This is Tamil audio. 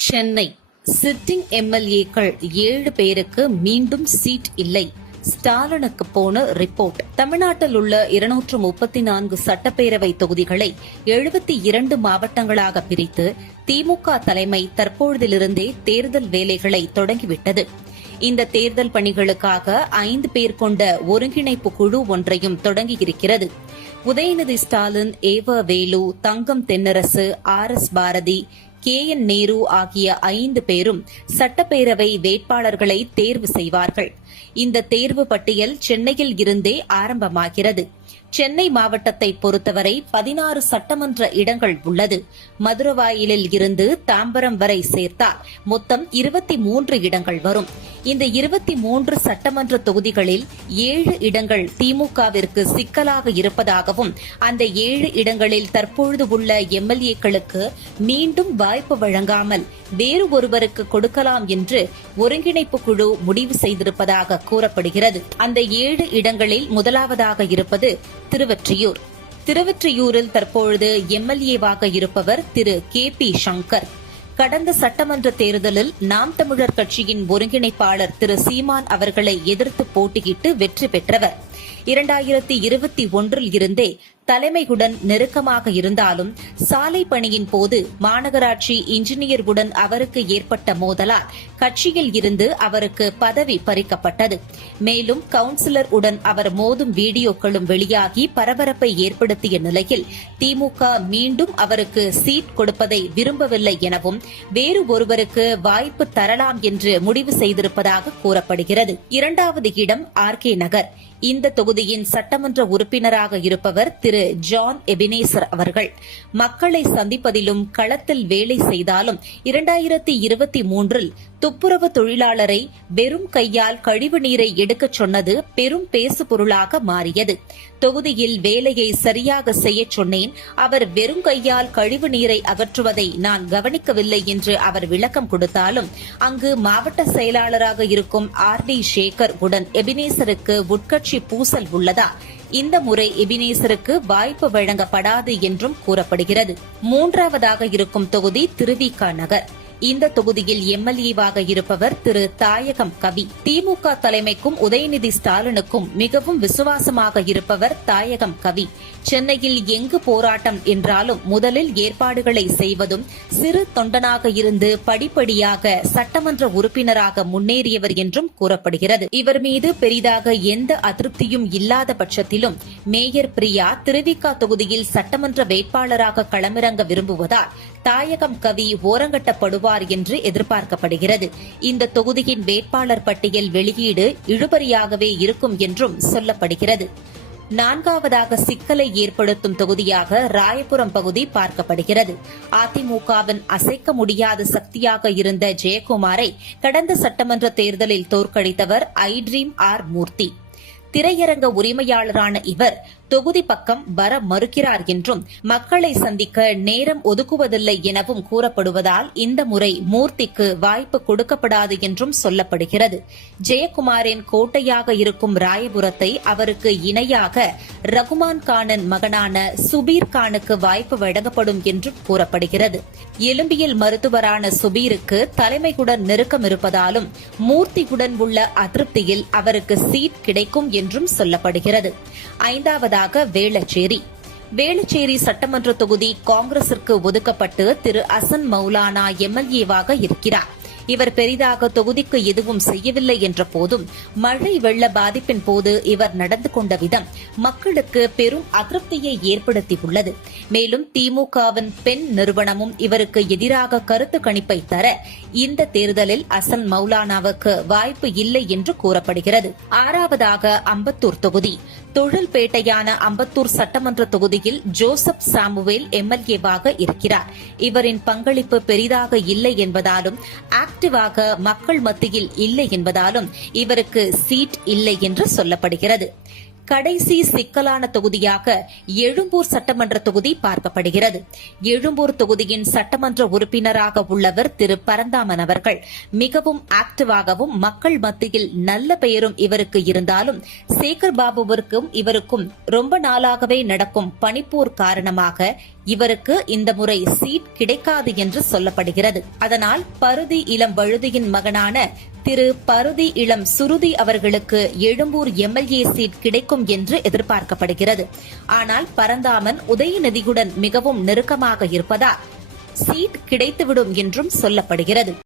சென்னை. சிட்டிங் எம்எல்ஏக்கள் ஏழு பேருக்கு மீண்டும் சீட் இல்லை. ஸ்டாலினுக்கு போன ரிப்போர்ட். தமிழ்நாட்டில் உள்ள இருநூற்று முப்பத்தி நான்கு சட்டப்பேரவை தொகுதிகளை எழுபத்தி இரண்டு மாவட்டங்களாக பிரித்து திமுக தலைமை தற்பொழுதிலிருந்தே தேர்தல் வேலைகளை தொடங்கிவிட்டது. இந்த தேர்தல் பணிகளுக்காக ஐந்து பேர் கொண்ட ஒருங்கிணைப்பு குழு ஒன்றையும் தொடங்கியிருக்கிறது. Udhayanidhi Stalin E V Velu Thangam Thennarasu R S Bharathi K N Nehru ஆகிய ஐந்து பேரும் சட்டப்பேரவை வேட்பாளர்களை தேர்வு செய்வார்கள். இந்த தேர்வு பட்டியல் சென்னையில் இருந்தே ஆரம்பமாகிறது. சென்னை மாவட்டத்தை பொறுத்தவரை பதினாறு சட்டமன்ற இடங்கள் உள்ளது. மதுரவாயிலில் இருந்து தாம்பரம் வரை சேர்த்தால் மொத்தம் இருபத்தி மூன்று இடங்கள் வரும். இந்த இருபத்தி மூன்று சட்டமன்ற தொகுதிகளில் ஏழு இடங்கள் திமுகவிற்கு சிக்கலாக இருப்பதாகவும் அந்த ஏழு இடங்களில் தற்பொழுது உள்ள எம்எல்ஏக்களுக்கு மீண்டும் வாய்ப்பு வழங்காமல் வேறு ஒருவருக்கு கொடுக்கலாம் என்று ஒருங்கிணைப்பு குழு முடிவு செய்திருப்பதாக கூறப்படுகிறது. அந்த ஏழு இடங்களில் முதலாவதாக இருப்பது திருவற்றியூர். திருவற்றியூரில் தற்பொழுது எம்எல்ஏவாக இருப்பவர் திரு கே பி சங்கர். கடந்த சட்டமன்ற தேர்தலில் நாம் தமிழர் கட்சியின் ஒருங்கிணைப்பாளர் திரு சீமான் அவர்களை எதிர்த்து போட்டியிட்டு வெற்றி பெற்றவர். இரண்டாயிரத்தி இருபத்தி ஒன்றில் இருந்தே தலைமையுடன் நெருக்கமாக இருந்தாலும் சாலை பணியின் போது மாநகராட்சி இன்ஜினியருடன் அவருக்கு ஏற்பட்ட மோதலால் கட்சியில் இருந்து அவருக்கு பதவி பறிக்கப்பட்டது. மேலும் கவுன்சிலர் உடன் அவர் மோதும் வீடியோக்களும் வெளியாகி பரபரப்பை ஏற்படுத்திய நிலையில் திமுக மீண்டும் அவருக்கு சீட் கொடுப்பதை விரும்பவில்லை எனவும் வேறு ஒருவருக்கு வாய்ப்பு தரலாம் என்று முடிவு செய்திருப்பதாக கூறப்படுகிறது. இரண்டாவது இடம் ஆர் கே நகர். இந்த தொகுதியின் சட்டமன்ற உறுப்பினராக இருப்பவர் திரு ஜான் எபினேசர் அவர்கள். மக்களை சந்திப்பதிலும் களத்தில் வேலை செய்தாலும் இரண்டாயிரத்தி இருபத்தி மூன்றில் துப்புரவு தொழிலாளரை வெறும் கையால் கழிவு நீரை எடுக்கச் சொன்னது பெரும் பேசு பொருளாக மாறியது. தொகுதியில் வேலையை சரியாக செய்யச் சொன்னேன். அவர் வெறும் கையால் கழிவு நீரை அகற்றுவதை நான் கவனிக்கவில்லை என்று அவர் விளக்கம் கொடுத்தாலும் அங்கு மாவட்ட செயலாளராக இருக்கும் ஆர் டி சேகர் உடன் எபினேசருக்கு உட்கட்சி பூசல் உள்ளதா? இந்த முறை எபினேசருக்கு வாய்ப்பு வழங்கப்படாது என்றும் கூறப்படுகிறது. மூன்றாவதாக இருக்கும் தொகுதி திருவிக நகர். இந்த தொகுதியில் எம்எல்ஏவாக இருப்பவர் திரு தாயகம் கவி. திமுக தலைமைக்கும் உதயநிதி ஸ்டாலினுக்கும் மிகவும் விசுவாசமாக இருப்பவர் தாயகம் கவி. சென்னையில் எங்கு போராட்டம் என்றாலும் முதலில் ஏற்பாடுகளை செய்வதும் சிறு தொண்டனாக இருந்து படிப்படியாக சட்டமன்ற உறுப்பினராக முன்னேறியவர் என்றும் கூறப்படுகிறது. இவர் மீது பெரிதாக எந்த அதிருப்தியும் இல்லாத பட்சத்திலும் மேயர் பிரியா திருவிக்கா தொகுதியில் சட்டமன்ற வேட்பாளராக களமிறங்க விரும்புவதால் தாயகம் கவி ஓரங்கட்டப்படுவார் என்று எதிர்பார்க்கப்படுகிறது. இந்த தொகுதியின் வேட்பாளர் பட்டியல் வெளியீடு இழுபறியாகவே இருக்கும் என்றும் சொல்லப்படுகிறது. நான்காவதாக சிக்கலை ஏற்படுத்தும் தொகுதியாக ராயபுரம் பகுதி பார்க்கப்படுகிறது. அதிமுகவின் அசைக்க முடியாத சக்தியாக இருந்த ஜெயக்குமாரை கடந்த சட்டமன்ற தேர்தலில் தோற்கடித்தவர் ஐட்ரீம் ஆர் மூர்த்தி. திரையரங்க உரிமையாளரான இவர் தொகுதி பக்கம் வர மறுக்கிறார் என்றும் மக்களை சந்திக்க நேரம் ஒதுக்குவதில்லை எனவும் கூறப்படுவதால் இந்த முறை மூர்த்திக்கு வாய்ப்பு கொடுக்கப்படாது என்றும் சொல்லப்படுகிறது. ஜெயக்குமாரின் கோட்டையாக இருக்கும் ராயபுரத்தை அவருக்கு இணையாக ரகுமான் கானின் மகனான சுபீர் கானுக்கு வாய்ப்பு வழங்கப்படும் என்றும் கூறப்படுகிறது. எலும்பியல் மருத்துவரான சுபீருக்கு தலைமையுடன் நெருக்கம் இருப்பதாலும் மூர்த்தியுடன் உள்ள அதிருப்தியில் அவருக்கு சீட் கிடைக்கும் என்றும் சொல்லப்படுகிறது. ஐந்தாவதாக வேளச்சேரி. வேளச்சேரி சட்டமன்ற தொகுதி காங்கிரசிற்கு ஒதுக்கப்பட்டு திரு அசன் மௌலானா எம்எல்ஏவாக இருக்கிறார். இவர் பெரிதாக தொகுதிக்கு எதுவும் செய்யவில்லை என்ற போதும் மழை வெள்ள பாதிப்பின் போது இவர் நடந்து கொண்ட விதம் மக்களுக்கு பெரும் அதிருப்தியை ஏற்படுத்தியுள்ளது. மேலும் திமுகவின் பெண் நிறுவனமும் இவருக்கு எதிராக கருத்து கணிப்பை தர இந்த தேர்தலில் அசன் மௌலானாவுக்கு வாய்ப்பு இல்லை என்று கூறப்படுகிறது. ஆறாவதாக அம்பத்தூர் தொகுதி. தொழில்பேட்டையான அம்பத்தூர் சட்டமன்ற தொகுதியில் ஜோசப் சாமுவேல் எம்எல்ஏவாக இருக்கிறார். இவரின் பங்களிப்பு பெரிதாக இல்லை என்பதாலும் ஆக்டிவாக மக்கள் மத்தியில் இல்லை என்பதாலும் இவருக்கு சீட் இல்லை என்று சொல்லப்படுகிறது. கடைசி சிக்கலான தொகுதியாக எழும்பூர் சட்டமன்ற தொகுதி பார்க்கப்படுகிறது. எழும்பூர் தொகுதியின் சட்டமன்ற உறுப்பினராக உள்ளவர் திரு. பரந்தாமன் அவர்கள். மிகவும் ஆக்டிவாகவும் மக்கள் மத்தியில் நல்ல பெயரும் இவருக்கு இருந்தாலும் சேகர் பாபுவிற்கும் இவருக்கும் ரொம்ப நாளாகவே நடக்கும் பனிப்போர் காரணமாக இவருக்கு இந்த முறை சீட் கிடைக்காது என்று சொல்லப்படுகிறது. அதனால் பருதி இளம் வழுதியின் மகனான திரு. பருதி இளம் சுருதி அவர்களுக்கு எழும்பூர் எம்எல்ஏ சீட் கிடைக்கும் என்று எதிர்பார்க்கப்படுகிறது. ஆனால் பரந்தாமன் உதயநிதியுடன் மிகவும் நெருக்கமாக இருப்பதால் சீட் கிடைத்துவிடும் என்றும் சொல்லப்படுகிறது.